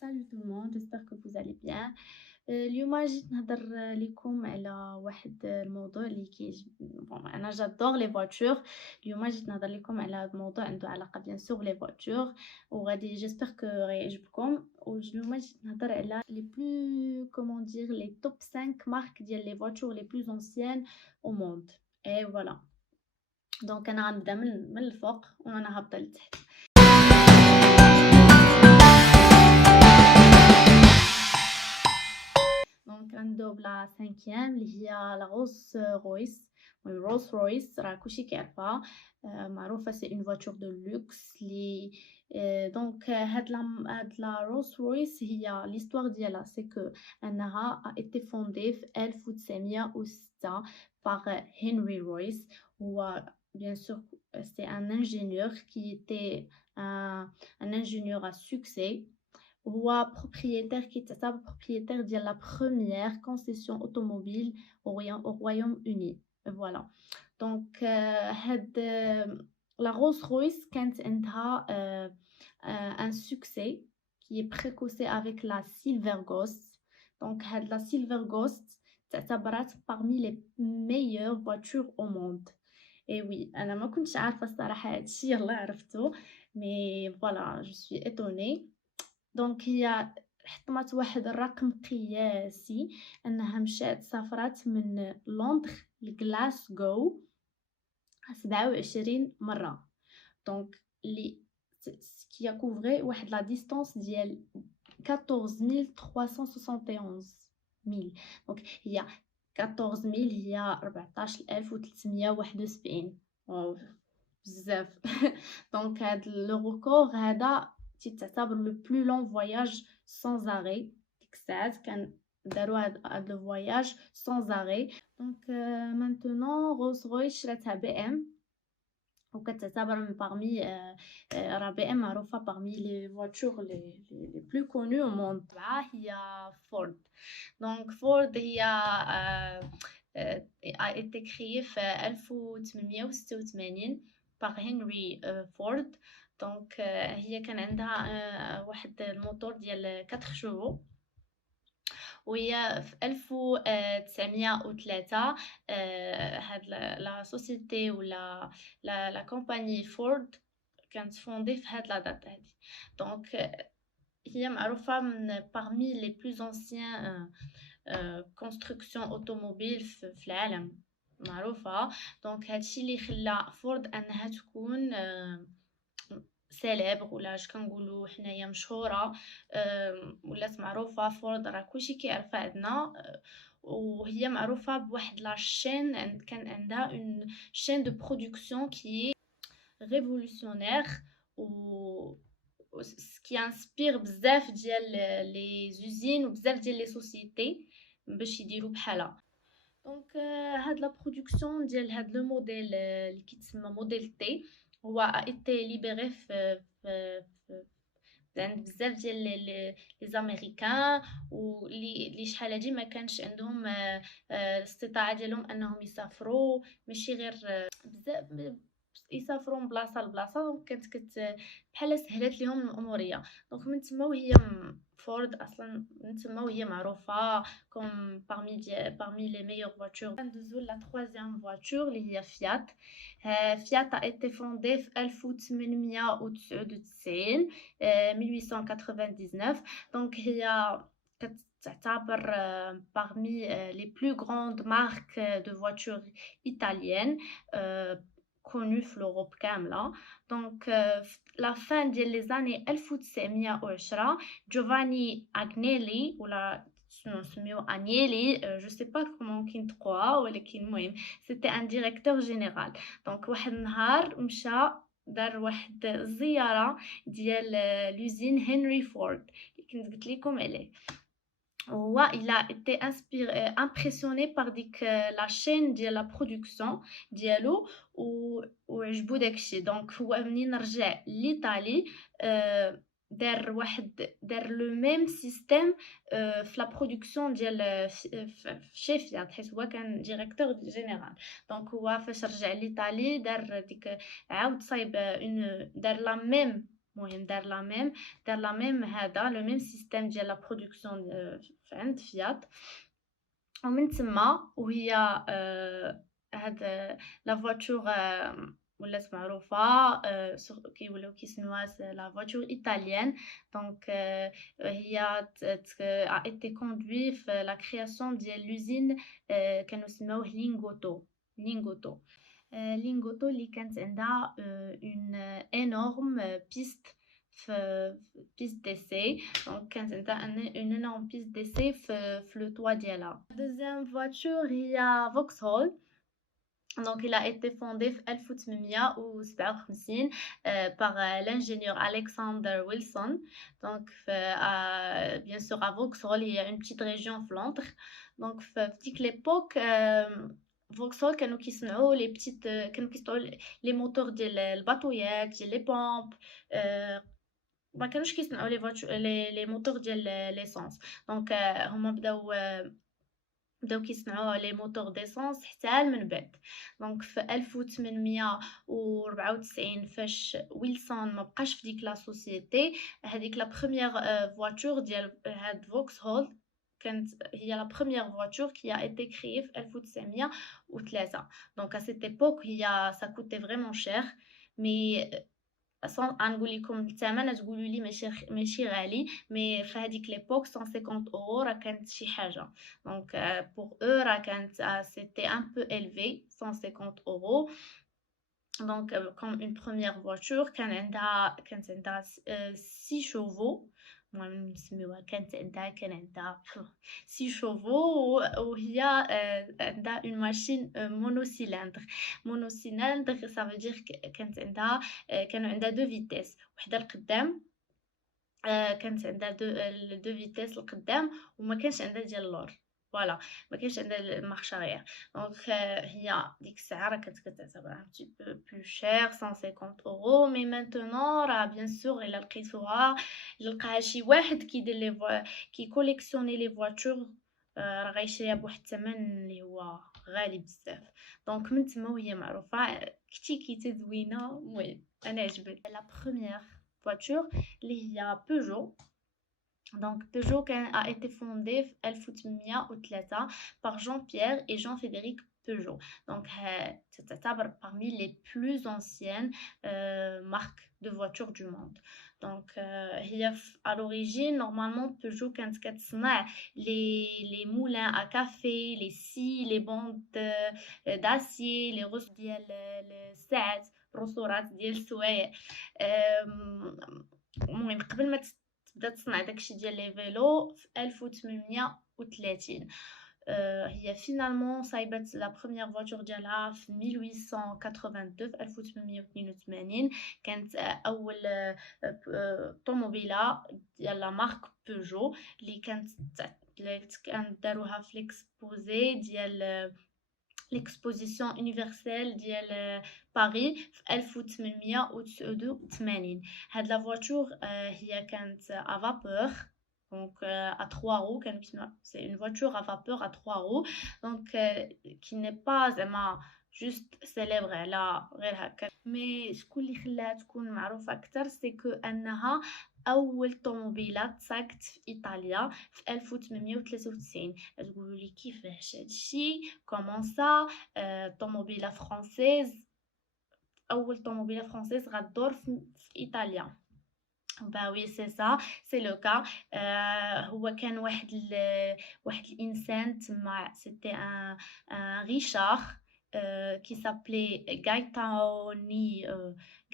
Salut tout le monde, j'espère que vous allez bien. اليوم جيت نهضر لكم على واحد الموضوع اللي بون انا جادور لي فواتور. اليوم جيت نهضر لكم على هذا الموضوع عنده علاقه بيان سور لي فواتور، وغادي جيسبر كو غيعجبكم. واليوم جيت نهضر على لي بلو كومون دير لي توب 5 مارك ديال لي فواتور لي بلو انسيان او موند. اي فوالا، دونك انا غنبدا من الفوق وانا هابطه لتحت. دونك غندوي بلا 5 اللي هي لا رويس. روز رويس راه كلشي كيعرفها، معروفه سي اون فواتور دو لوكس لي. دونك هاد لا روز رويس هي ليستوار ديالها سي كو انها ايتي فوندي في 1906 باغ هنري رويس. هو bien sûr c'est un ingénieur qui était un ingénieur à succès. هو propriétaire كيتعتبر propriétaire ديال la première concession automobile au Royaume-Uni. Voilà. Donc هاد la Rolls-Royce كانت عندها un succès qui est précoce avec la Silver Ghost. Donc هاد la Silver Ghost تعتبرت parmi les meilleures voitures au monde. Et oui, انا ما كنتش عارفه الصراحه هادشي، يلا عرفتو. mais voilà, je suis étonnée. دونك هي حطمت واحد الرقم قياسي انها مشات سافرات من لندن لغلاسكو 27 مره. دونك لي كي كوفري واحد لا ديستانس ديال 14371 ميل. دونك هي 14000 هي 14371. واو بزاف. دونك هاد لو ريكور هذا تعتبر لو بلو لون فواياج سان اري. ديك الساعات كان داروا هاد لو فواياج سان اري. دونك مانتونون روز رويس شراتها بي ام، وكتعتبر من parmi راه بي ام معروفه parmi les voitures les plus connues au monde. هي فورد. دونك فورد هي a été créée في 1886 par Henry Ford. دونك هي كان عندها واحد الموتور ديال 4 شهور، وهي في 1903 هاد لا سوسيتي ولا لا كومباني فورد كانت فوندي في هاد لا دات هادي. دونك هي معروفه من parmi les plus anciens construction automobile في العالم، معروفه. دونك هادشي اللي خلى فورد انها تكون سيليبر، ولا اش كنقولوا حنايا مشهوره، ولات معروفه. فورد راه كلشي كيعرفها عندنا، وهي معروفه بواحد لاشين كان عندها اون شين دو برودكسيون كي ريفولوشنير و سكي انسبير بزاف ديال لي زوزين وبزاف ديال لي سوسيتي باش يديروا بحالها. دونك هاد لا برودكسيون ديال هاد لو موديل اللي كيتسمى موديل تي هو ايتي ليبري عند بزاف ديال لي زاميريكان، واللي شحال هادي ما كانش عندهم الاستطاعه ديالهم انهم يسافروا، ماشي غير بزاف يسافروا من بلاصه لبلاصه. دونك كانت بحال سهلت لهم الاموريه. دونك من تما وهي فورد اصلا من تما وهي معروفه كوم parmi les meilleures voitures. ندوزو لا troisième voiture اللي هي فيات. فيات a été fondée في 1899 1899. دونك هي كتعتبر parmi les plus grandes marques de voitures italiennes connues في l'Europe كامله. دونك في لا فان ديال لي زاني 1910 جوفاني اغنيلي ولا نسميو انيلي، جو سي با كومون كينطقوها، ولكن المهم سيتي ان ديريكتور جينيرال. دونك واحد النهار مشى دار واحد الزياره ديال لوزين هنري فورد اللي كنت قلت لكم عليه. هو il a été impressionné par ديك لا شين ديال لا برودكسيون ديالو وعجبو داكشي. دونك هو منين رجع لإيطالي دار لو ميم سيستيم في لا برودكسيون ديال شي فيات، حيت هو كان ديريكتور جينيرال. دونك هو فاش رجع لإيطالي دار ديك عاود صايب دار لا ميم المهم دار لا ميم هذا لو ميم سيستيم ديال لا برودكسيون عند فيات. ومن تما وهي هاد لا فواتور ولات معروفة كيوليو كيسميوها لا فواتور إيطاليان. دونك هي a été conduit في لا كرياسيون ديال لوزين كانوا سماوه لينغوتو. لينغوتو اللي كانت عندها اون انورم بيست في بيست ديسي. دونك كانت عندها اون انورم بيست ديسي في لو توا ديالها. دوزيام فواتور هي فوكسهول. Donc, il a été fondé en 1857 par l'ingénieur Alexander Wilson. Donc, bien sûr, à Vauxhall, il y a une petite région Flandre. Donc, à l'époque, Vauxhall, كانوا كيصنعوا les petites كانوا كيصنعوا les moteurs ديال الباطويات ديال les pompes. ما كانوش كيصنعوا les moteurs ديال l'essence. Donc, هما بداو كيصنعوا لي موتور ديسونس حتى من بعد. دونك في 1894 فاش ويلسون ما بقاش في ديك لا سوسيتي، هذيك لا بروميير فواتور ديال هاد فوكسهول كانت هي لا بروميير فواتور كي a été créée في 1903. دونك à cette époque هي ça coûtait vraiment cher مي غنقول لكم الثمن تقولوا لي ماشي غالي، مي في هذيك ليبوك 150 اورو راه كانت شي حاجه. دونك بور او راه كانت سيتي ان بو الفي 150 اورو. دونك كوم اون بروميير فواتور كانت عندها 6 شوفو. المهم نسميوها كان عندها 6 شوفو. وهي عندها اون ماشين مونوسيلندر سا فو كانوا عندها دو فيتيس، وحده القدام كانت عندها دو فيتيس القدام وما كانش عندها ديال اللور. فوالا ما كاينش عندها المارش اريير. دونك هي ديك الساعه راه كانت كتعتبر ان بتي بو بلو شير 150 اورو. مي مانتونون راه بيان سور الا لقيتوها لقاها شي واحد كيدير لي كيكوليكسيوني لي فواتور راه غيشريها بواحد الثمن اللي هو غالي بزاف. دونك من تما وهي معروفه كيتي زوينه. المهم انا عجبتني لا بروميير فواتور اللي هي بيجو. Donc Peugeot a été fondé en 1803 par Jean-Pierre et Jean-Frédéric Peugeot. Donc c'est parmi les plus anciennes marques de voitures du monde. Donc à l'origine normalement Peugeot كانت كتصنع les moulins à café, les scies, les bandes d'acier, les رص ديال الساعات، الرسورات ديال السوايع. المهم قبل ما بدات تصنع داكشي ديال لي فيلو في 1830. هي فينالمون صايبات لا بروميير فواتور ديالها في 1882 في 1882. كانت اول طوموبيله ديال لا مارك بيجو اللي كانت داروها في ليكسبوزي ديال l'exposition universelle ديال باريس في 1882. هاد لا فواتور هي كانت à vapeur. Donc à 3 roues c'est une voiture à vapeur à 3 roues. Donc qui n'est pas زعما juste célèbre على غير هكا. مي شكون اللي خلاها تكون معروفه اكثر سي كو انها اول طوموبيله تساقت في ايطاليا في 1893. تقولوا لي كيفاش هادشي كومون سا طوموبيله فرانسيز اول طوموبيله فرانسيز غدور في ايطاليا؟ با وي سي سا سي لو كا. هو كان واحد الانسان تما سيتي ان ريشار qui s'appelait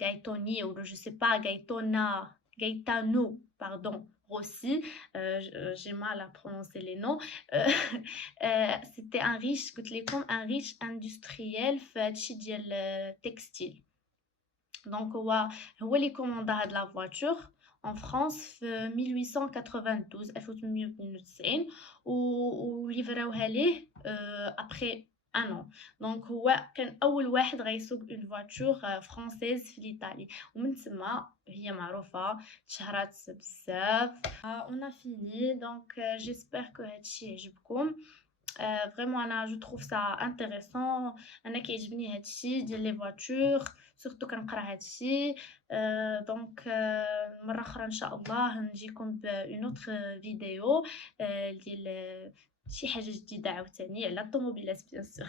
Gaetoni ou je sais pas Gaetano pardon Rossi. J'ai mal à prononcer les noms. C'était un riche قلت لكم un riche industriel في هادشي ديال التكستيل. دونك هو اللي كوموندا هاد لا فواتور en France في 1892 وليفراوها ليه après un an. دونك هو كان اول واحد غيسوق اون فواتور فرانسيز في ايطاليا، ومن تما هي معروفه تشهرات بزاف. on a fini. donc j'espère que هادشي عجبكم. فريمون انا جو تروف سا انتريسون. انا كيعجبني هادشي ديال لي فواتور سورتو كنقرا هاد الشي. دونك مرة أخرى إن شاء الله نجيكم بune autre فيديو ديال شي حاجة جديدة عاوتاني على الطوموبيلات bien sûr.